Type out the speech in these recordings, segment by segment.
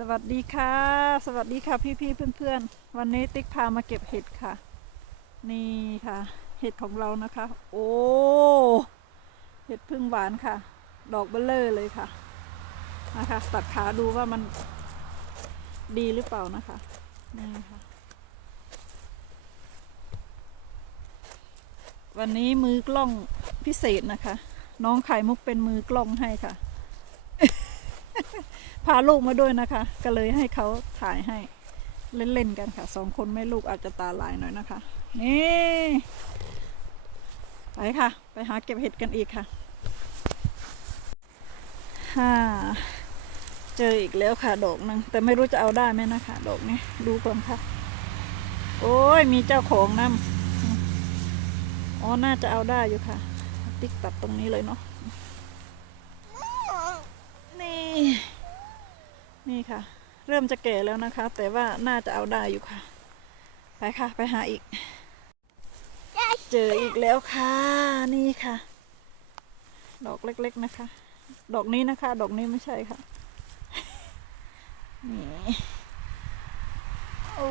สวัสดีค่ะ สวัสดีค่ะพี่ๆเพื่อนๆ วันนี้ติ๊กพามาเก็บเห็ดค่ะ นี่ค่ะ เห็ดของเรานะคะ โอ้เห็ดพึ่งหวานค่ะ ดอกเบลเลอร์เลยค่ะนะคะตัดขาดูว่ามันดีหรือเปล่านะคะนี่ค่ะ วันนี้มือกล้องพิเศษนะคะ น้องไข่มุกเป็นมือกล้องให้ค่ะ พาลูกมาด้วยนะคะ ก็เลยให้เขาถ่ายให้เล่นๆกันค่ะสองคนแม่ลูกอาจจะตาลายหน่อยนะคะ นี่ไปค่ะ ไปหาเก็บเห็ดกันอีกค่ะฮ่าเจออีกแล้วค่ะดอกหนึงแต่ไม่รู้จะเอาได้ไหมนะคะ ดอกนี้ดูก่อนค่ะ โอ้ยมีเจ้าของนํอ๋อน่าจะเอาได้อยู่ค่ะ ติ๊กตัดตรงนี้เลยเนาะ นี่นี่ค่ะ เริ่มจะแก่แล้วนะคะ แต่ว่าน่าจะเอาได้อยู่ค่ะ ไปค่ะ ไปหาอีก เจออีกแล้วค่ะ นี่ค่ะ ดอกเล็กๆนะคะ ดอกนี้นะคะ ดอกนี้ไม่ใช่ค่ะ นี่โอ้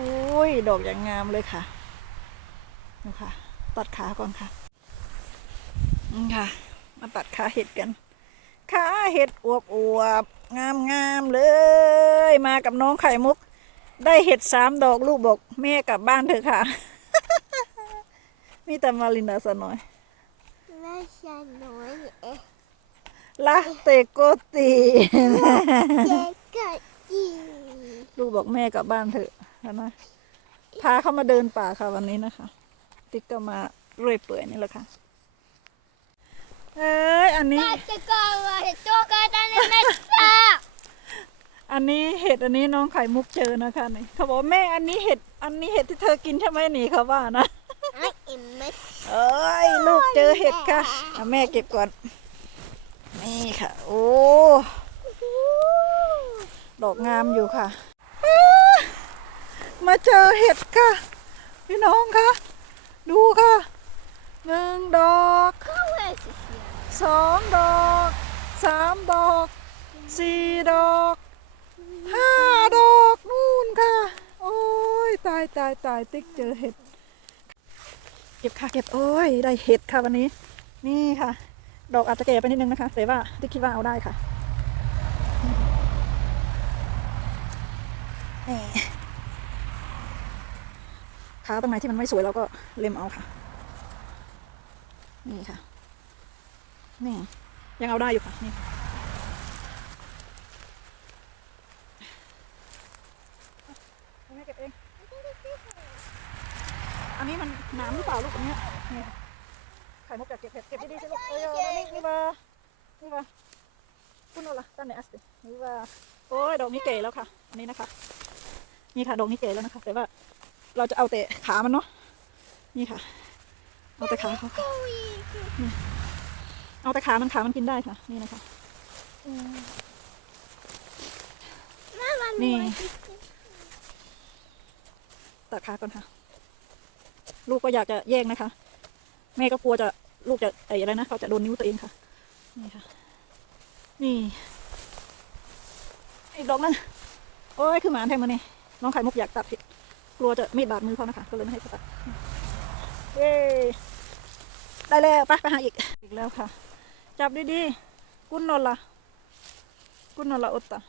ย ดอกอย่างงามเลยค่ะดูค่ะ ตัดขาก่อนค่ะนี่ค่ะ มาตัดขาเห็ดกัน ขาเห็ดอวบอวบงามงามๆเลย มากับน้องไข่มุก ได้เห็ดสามดอกลูกบอกแม่กลับบ้านเถอะค่ะ มีแต่มาลินดาสะหน่อยไม่ใช่น้อยเอ๊ะลาเตโกตีเจ๊ก็จีลูกบอกแม่กลับบ้านเถอะนะพาเขามาเดินป่าค่ะวันนี้นะคะ ติ๊กก็มาเรื่อยเปื่อยนี่แหละค่ะ เอ้ย อันนี้น่าจะกว่าโจกันนั่นนะจ๊ะอันนี้เห็ดอันนี้น้องไข่มุกเจอนะคะนี่เขาบอกว่าแม่อันนี้เห็ดอันนี้เห็ดที่เธอกินใช่ไหมนี่เขาว่านะไอ้เอ็มไม่เอ้ยลูกเจอเห็ดค่ะเอาแม่เก็บก่อน นี่ค่ะ โอ้ดอกงามอยู่ค่ะอ้ามาเจอเห็ดค่ะ พี่น้องค่ะ ดูค่ะหนึ่งดอกเข้าเวส สองดอกสามดอกสี่ดอกห้าดอกนู่นค่ะ โอ้ยตายตายตายติ๊กเจอเห็ด เก็บค่ะเก็บโอ้ยได้เห็ดค่ะวันนี้ นี่ค่ะ ดอกอาจจะแก่ไปนิดนึงนะคะ แต่ว่าติ๊กคิดว่าเอาได้ค่ะนี่ขาตรงไหนที่มันไม่สวยเราก็เล็มเอาค่ะ นี่ค่ะ นี่ยังเอาได้อยู่ค่ะนี่เอาแม่เก็บเองอันนี้มันหน้ำหรือเปล่าลูกอันเนี้ยนี่ค่ะไข่มุกอยากเก็บเห็ดเก็บดีๆสิลูกเอ้ยเอานี่นี่ว่านี่ว่าคุณเอาละตั้งในอัสตินี่ว่าโอ้ยดอกนี้เก๋แล้วค่ะอันนี้นะคะนี่ค่ะดอกนี้เก๋แล้วนะคะ แต่ว่าเราจะเอาแต่ขามันเนาะนี่ค่ะ เอาแต่ขาเขาค่ะ เอาแต่ขามันขามันกินได้ค่ะ นี่นะคะน่ามันนี่ตัดขาก่อนค่ะ ลูกก็อยากจะแย่งนะคะ แม่ก็กลัวจะลูกจะไอ้อะไรนะเขาจะโดนนิ้วตัวเองค่ะ นี่ค่ะ นี่อีกดอกนึงโอ้ยคือหมาแทงมาเนี่ยน้องไข่มุกอยากตัดผิดกลัวจะมีดบาดมือเขานะคะ ก็เลยไม่ให้เขาตัดเย้ได้แล้วไปไปหาอีกอีกแล้วค่ะ จับดีๆกุนนอละกุนนอละอดตา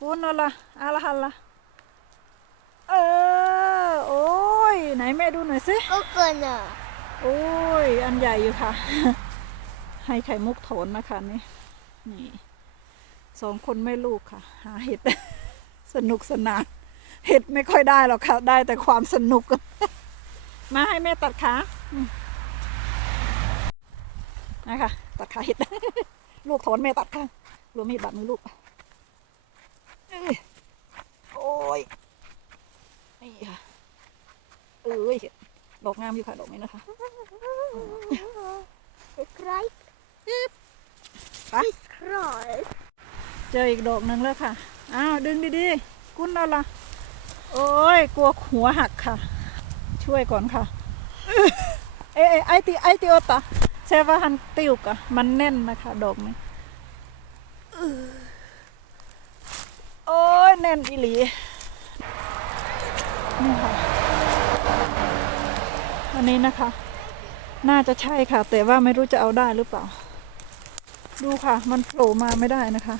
กุนนอละอาละฮัลละเออโอ้ยไหนแม่ดูหน่อยสิก็เกินอะโอ้ยอันใหญ่อยู่ค่ะ ให้ไข่มุกโถนนะคะนี่นี่สองคนไม่ลูกค่ะ หาเห็ด สนุกสนาน เห็ดไม่ค่อยได้หรอกค่ะ ได้แต่ความสนุก มาให้แม่ตัดขาอืม นะคะตัดขาเห็ด ลูกโถนแม่ตัดค่ะรวมมีดบาดมือลูกเอ้ยโอ้ยนี่ค่ะเอ้ยดอกงามอยู่ค่ะดอกนี้นะคะใครไปใครเจออีกดอกหนึ่งแล้วค่ะ อ้าว ดึงดีๆ กุ้นเอาละโอ้ย กลัวหัวหักค่ะ ช่วยก่อนค่ะ เอ้ยไอติไอติโอตา เซวาฮันติวกะมันแน่นนะคะดอกนี้โน่นอีหลี นี่ค่ะ อันนี้นะคะ น่าจะใช่ค่ะ แต่ว่าไม่รู้จะเอาได้หรือเปล่า ดูค่ะ มันโผล่มาไม่ได้นะคะ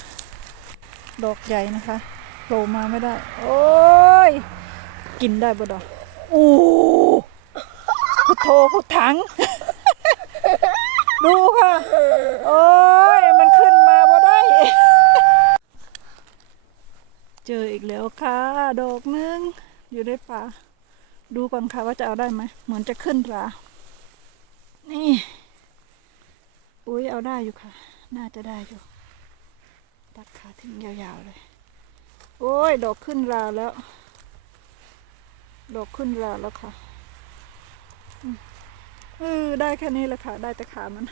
ดอกใหญ่นะคะโผล่มาไม่ได้ โอ้ย กินได้บ่ดอกอู้พุทโธพุทถัง ดูค่ะ โอ้ยมันขึ้นมาบ่ได้ เจออีกแล้วค่ะ ดอกหนึง อยู่ในป่า ดูก่อนค่ะว่าจะเอาได้ไหม เหมือนจะขึ้นรานี่ อุ้ยเอาได้อยู่ค่ะ น่าจะได้อยู่ ตัดขาทิ้งยาวๆเลย โอ้ย ดอกขึ้นราแล้ว ดอกขึ้นราแล้วค่ะ เออได้แค่นี้แหละค่ะ ได้แต่ขามัน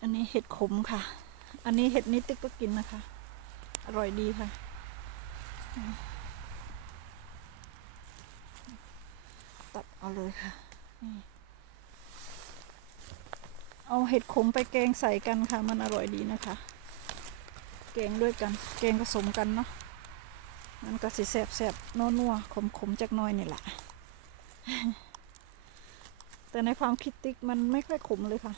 อันนี้เห็ดขมค่ะ อันนี้เห็ดนิดติ๊กก็กินนะคะ อร่อยดีค่ะ ตัดเอาเลยค่ะ เอาเห็ดขมไปแกงใส่กันค่ะ มันอร่อยดีนะคะ แกงด้วยกัน แกงผสมกันเนาะ มันก็สิแสบแสบนัวนัวขมขมๆจากน้อยนี่แหละ แต่ในความคิดติ๊กมันไม่ค่อยขมเลยค่ะ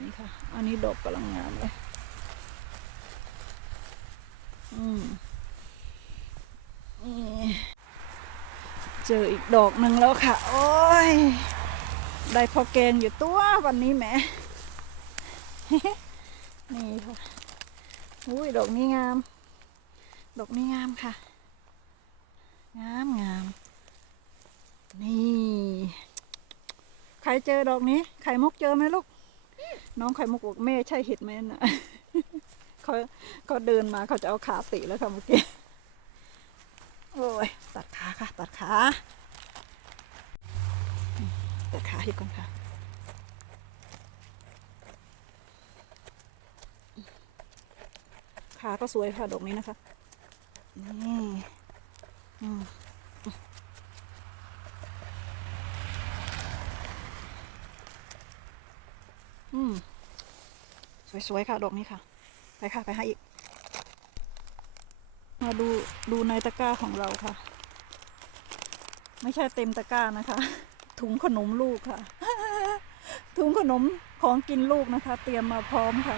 นี่ค่ะ อันนี้ดอกกำลังงามเลยอืมนี่เจออีกดอกหนึ่งแล้วค่ะ โอ้ย ได้พอแกงอยู่ตัววันนี้แหม นี่ค่ะ อุ้ย ดอกนี้งาม ดอกนี้งามค่ะ งามงามนี่ใครเจอดอกนี้ ไข่มุกเจอไหมลูก น้องไข่มุกบอกแม่ใช่เห็ดไหมน่ะเขาเขาเดินมาเขาจะเอาขาติแล้วค่ะเมื่อกี้โอ้ยตัดขาค่ะ ตัดขาตัดขาให้ก่อนค่ะขาก็สวยค่ะดอกนี้นะคะนี่ อืม สวย ๆ ค่ะ ดอกนี้ค่ะ ไปค่ะ ไปให้อีก มาดูดูในตะกร้าของเราค่ะ ไม่ใช่เต็มตะกร้านะคะ ถุงขนมลูกค่ะ ถุงขนมของกินลูกนะคะ เตรียมมาพร้อมค่ะ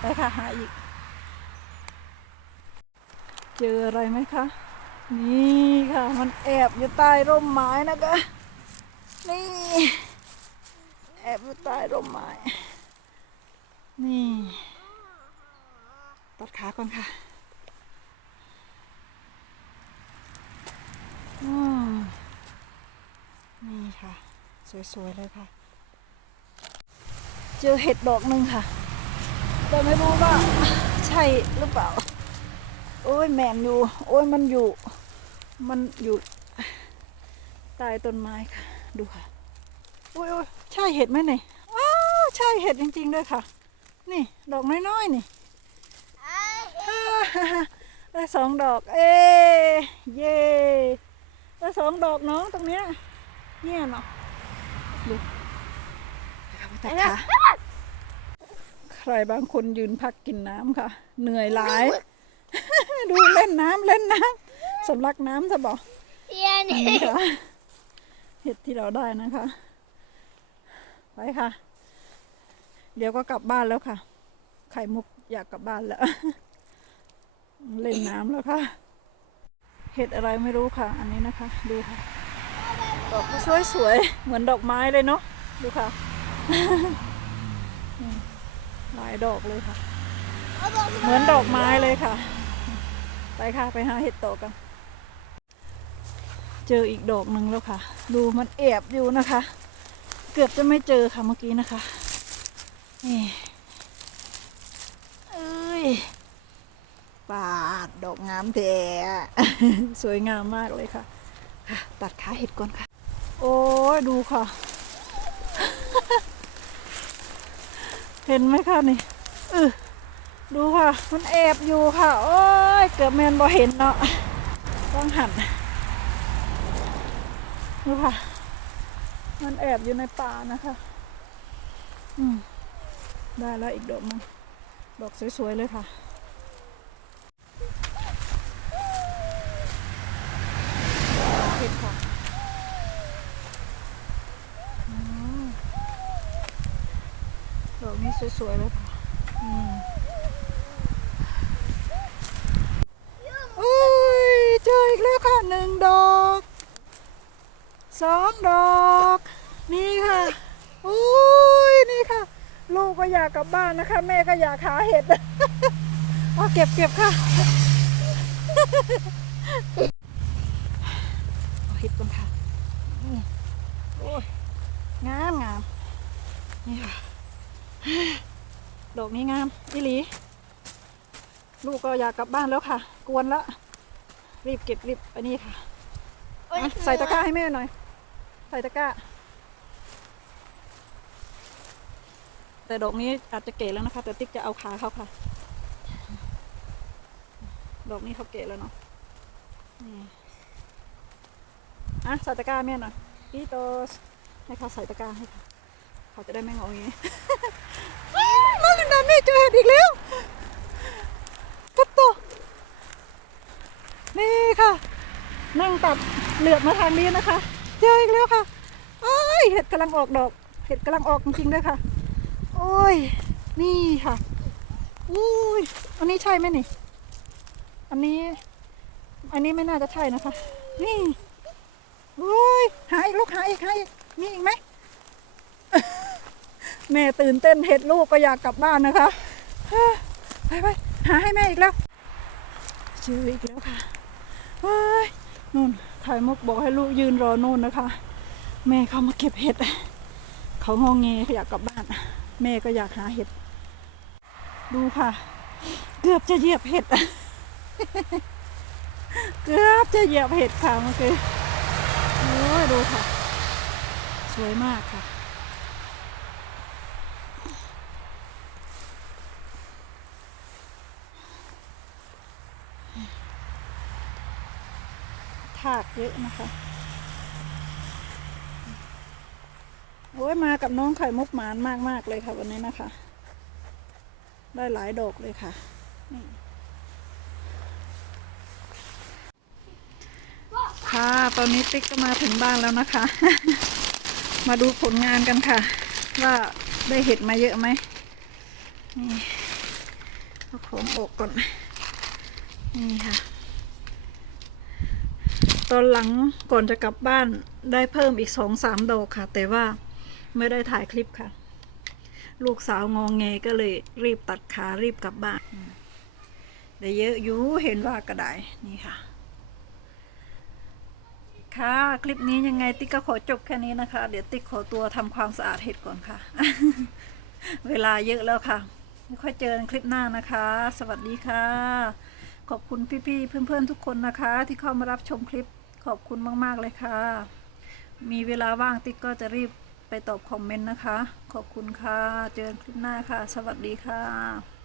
ไปค่ะ หาอีก เจออะไรไหมคะ นี่ค่ะ มันแอบอยู่ใต้ร่มไม้นะคะ นี่ แอบอยู่ใต้ร่มไม้ นี่ตัดขาก่อนค่ะนี่ค่ะ สวยๆเลยค่ะ เจอเห็ดดอกหนึ่งค่ะ แต่ไม่รู้ว่าใช่หรือเปล่า โอ้ยแมนอยู่ โอ้ยมันอยู่ มันอยู่ใต้ต้นไม้ค่ะ ดูค่ะโอ้ยโอ้ยใช่เห็ดไหมเนี่ยอ้าวใช่เห็ดจริงๆด้วยค่ะ นี่ดอกน้อยๆนี่ได้สองดอก เอ้เย่ได้สองดอกน้องตรงเนี้ยเนี่ยเนาะดูเอาไปตัดขาใครบางคนยืนพักกินน้ำค่ะ เหนื่อยหลาย ดูเล่นน้ำเล่นน้ำ สำลักน้ำจะบอก Yeah, นี่ค่ะเห็ดที่เราได้นะคะ ไปค่ะ เดี๋ยวก็กลับบ้านแล้วค่ะ ไข่มุกอยากกลับบ้านแล้ว เล่นน้ำแล้วค่ะ เห็ดอะไรไม่รู้ค่ะ อันนี้นะคะ ดูค่ะ ดอกก็สวยๆ เหมือนดอกไม้เลยเนาะ ดูค่ะนี่หลายดอกเลยค่ะ เหมือนดอกไม้เลยค่ะ ไปค่ะ ไปหาเห็ดต่อกัน เจออีกดอกหนึ่งแล้วค่ะ ดูมันแอบอยู่นะคะ เกือบจะไม่เจอค่ะเมื่อกี้นะคะนี่เอ้ยปาดดอกงามแท้สวยงามมากเลยค่ะ ตัดขาเห็ดก่อนค่ะ โอ้ยดูค่ะ เห็นไหมคะนี่เออดูค่ะ มันแอบอยู่ค่ะ โอ้ย เกือบแมนบอเห็นเนาะต้องหัน ดูค่ะ มันแอบอยู่ในป่านะคะ อืม ได้แล้วอีกดอกหนึงดอกสวย ๆ เลยค่ะเห็ดค่ะดอกนี้สวย ๆ เลยค่ะอืมโอ้ยเจออีกแล้วค่ะหนึ่งดอก สองดอก นี่ค่ะโอ้ยนี่ค่ะ ลูกก็อยากกลับบ้านนะคะ แม่ก็อยากหาเห็ดเอาเก็บเก็บค่ะเอาเห็ดก่อนค่ะนี่โอ้ยงามงามนี่ค่ะดอกนี้งามอีหลี ลูกก็อยากกลับบ้านแล้วค่ะ กวนละรีบเก็บรีบไปนี่ค่ะ Och อะ ใส่ตะกร้าให้แม่หน่อย ใส่ตะกร้า แต่ดอกนี้อาจจะเก๋แล้วนะคะ แต่ติ๊กจะเอาขาเขาค่ะ ดอกนี้เขาเก๋แล้วเนาะอะใส่ตะกร้าแม่หน่อยพี่โตสให้เขาใส่ตะกร้าให้ค่ะเขาจะได้ไม่งงอย่างนี้มันดาแม่เจอเห็ดอีกแล้วกัตโตนี่ค่ะ นั่งตัดเหลือบมาทางนี้นะคะ เจออีกแล้วค่ะโอ้ยเห็ดกำลังออกดอก เห็ดกำลังออกจริงๆด้วยค่ะ โอ้ย นี่ค่ะอุ้ยอันนี้ใช่ไหมนี่ อันนี้ อันนี้ไม่น่าจะใช่นะคะ นี่โอ้ยหาอีกลูกหาอีกหาอีกมีอีกไหมแม่ตื่นเต้นเห็ดลูกก็อยากกลับบ้านนะคะไปไปหาให้แม่อีกแล้วเจออีกแล้วค่ะเฮ้ยนู่น ชายมุกบอกให้ลูกยืนรอนู่นนะคะ แม่เขามาเก็บเห็ด เขางองเงเขาอยากกลับบ้าน แม่ก็อยากหาเห็ด ดูค่ะ เกือบจะเหยียบเห็ด เกือบจะเหยียบเห็ดค่ะเมื่อกี้โอ้ยดูค่ะ สวยมากค่ะากเยอะนะคะโอ้ยมากับน้องไข่มุกหมานมากมากเลยค่ะวันนี้นะคะ ได้หลายดอกเลยค่ะนี่ค่ะตอนนี้ติ๊กก็มาถึงบ้านแล้วนะคะ มาดูผลงานกันค่ะ ว่าได้เห็ดมาเยอะไหมนี่เอาของออกก่อนนี่ค่ะ ตอนหลังก่อนจะกลับบ้านได้เพิ่มอีกสองสามดอกค่ะ แต่ว่าไม่ได้ถ่ายคลิปค่ะ ลูกสาวงองแงก็เลยรีบตัดขารีบกลับบ้านได้เยอะอยู่เห็นว่ากระไดนี่ค่ะ ค่ะ คลิปนี้ยังไงติ๊กก็ขอจบแค่นี้นะคะ เดี๋ยวติ๊กขอตัวทำความสะอาดเห็ดก่อนค่ะ เวลาเยอะแล้วค่ะไม่ค่อยเจอคลิปหน้านะคะ สวัสดีค่ะ ขอบคุณพี่ๆเพื่อนๆทุกคนนะคะ ที่เข้ามารับชมคลิป ขอบคุณมาก ๆ เลยค่ะ มีเวลาว่างติ๊กก็จะรีบไปตอบคอมเมนต์นะคะ ขอบคุณค่ะ เจอกันคลิปหน้าค่ะ สวัสดีค่ะ